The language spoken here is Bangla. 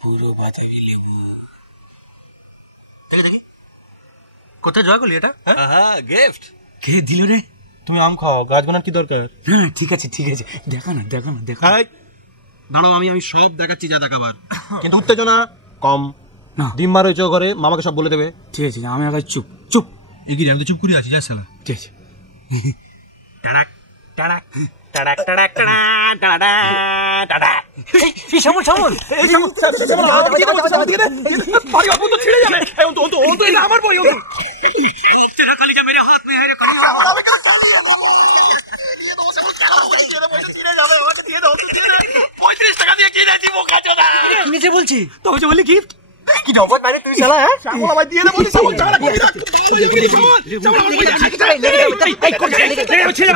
পুরো বাতাবি লেবু। দেখি দেখি কোথায় জয় করলি এটা? হ্যাঁ গিফট কে দিল রে? তুমি আম খাও, গাছ গোনার কি দরকার? হ্যাঁ ঠিক আছে ঠিক আছে, দেখা না দেখা না দেখা। দাঁড়াও, আমি সব দেখাচ্ছি যা দেখাবার, কিন্তু উত্তেজনা কম। না ডিম বার হয়েছে ঘরে, মামাকে সব বলে দেবে। ঠিক আছে, আমি আগে চুপ চুপ। এগিয়ে আমি তো চুপ করে আছি, যা শালা। ঠিক আছে। টাড়াক টাড়াক টাড়াক টাড়াক টাড়াক টাড়াক। এই সামল সামল ছিড়ে যাবে। আমার বই तेरा कलीजा मेरे हाथ में है रे। নিচে বলছি তো বলি গিফট কি নগদ মানে তুই শালা? হ্যাঁ শালা ভাই দিয়ে দে বলি, শালা চালা করে দাও। ছেড়ে